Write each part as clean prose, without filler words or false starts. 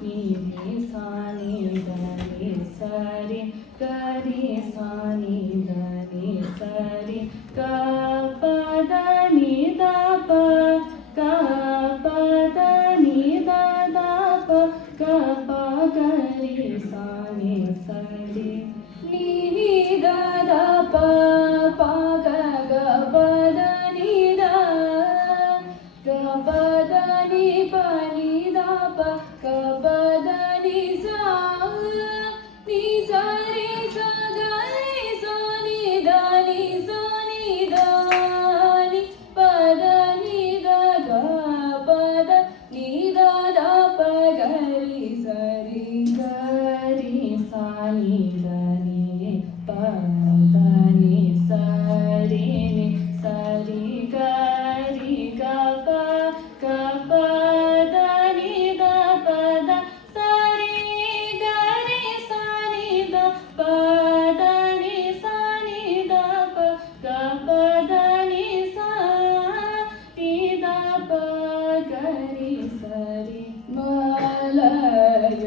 నీ నీ సాని దని సరి గరి సాని దని సరి క పద ని ద ప క పద ని ద ద ప క ప గరి సాని సరి నీ నీ ద ద ప ప గ గ పద ని ద గ పద ని ప ని ద ప క పద ని సా ని సా రి స గ రి స ని ద ని స ని ద ని పద ని ద గ పద ని ద ద ప గ రి స రి గ రి స ని ద ని ప ద ని స రి ని స రి గ రి గ ప క ప ద ని ద ప ద స రి గ రి స ని ద ప ద ని స ని ద ప క ప ద ని స ని ద ప గ రి స రి మలయ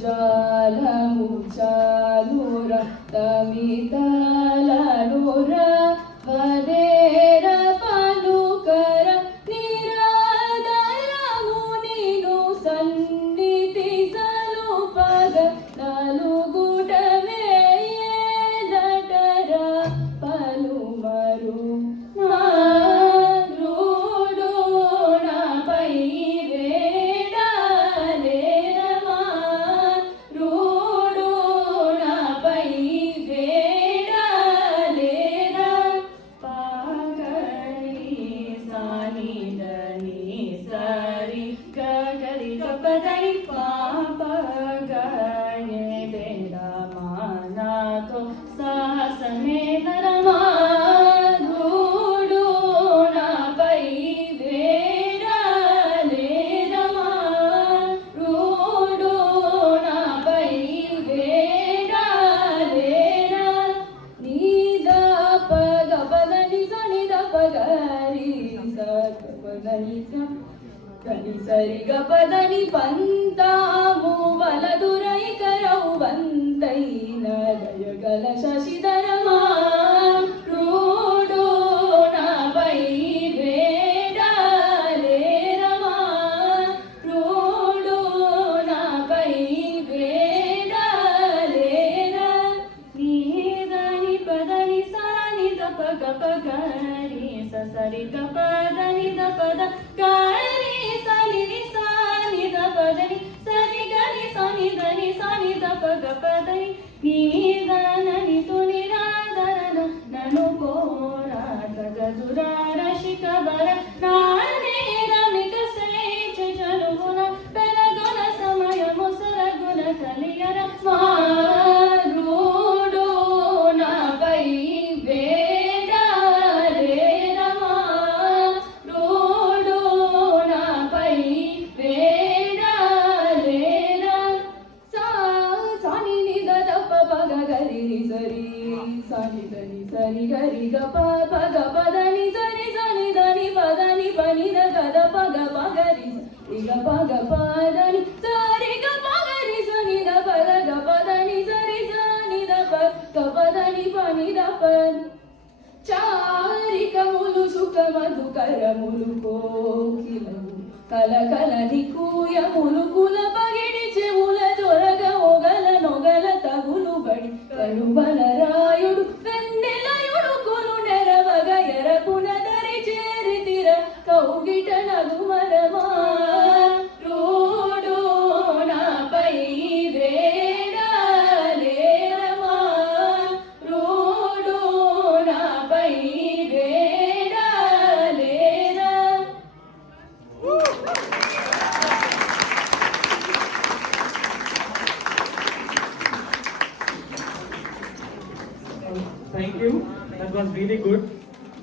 జాలము చాలుర తమితలనుర వదేర పలుకర నిరాదరము నీను సన్నిధి సలుపగ నలుగుటమే జఠర పలుమరు మారుడు నాపై వేడాలేరమా రూడు నాపై వేడాలేరా పాగరి సాని దని సరి గగరి గపదని పాప గణే బేరమా నాతో సాహసమే హరమా రూడు నాపై వేడాలేరమా రూడు నాపై వేడాలేరా నీ ద ప గ పద ని స ని ద ప గ రి స గ పద ని స గని సరి గ పద ని పంతాము వలదురై కరవు వంతైన దయగల శశిధరమా రూడు నాపై వేడాలేరమా రూడు నాపై వేడాలేరా నీ దని పదని సా ని ద ప గ ప గ రి స సరి గ పద ని ద పద గ రి స ని రి స ని ద పద ని సరి గ రి స ని ద ని స ని ద ప గ పద ని నీ ద న ని ತು ని రా ద ర న నను కోరా తగ దురా రషిక బర నానే రమిక స్వేచ్ఛ చలుగున పెరగున సమయము సరగున కలియర మారుడు నాపై వేడాలేరమా రూడు నాపై వేడాలేరా సా సాని ని ద ద ప ప గ గరి రి సరి సాని ద ని సరి గరి గ ప ప గ పద ని సరి సని ద ని పద ని ప ని ద గ ద ప గ ప గ రి రి గ ప గ ప ద ని సరి గ ప గ రి స ని ద ప ద గ ప ద ని సరి స ని ద ప గ ప ద ని ప ని ద ప చారికములు సుఖమధుకరములు కోకిలము కలకల నికూయములు కుల పగిడి చెవుల జొరగ ఒగల నొగల తగులు బడి కనుబల రాయుడు వెన్నెలయు really good.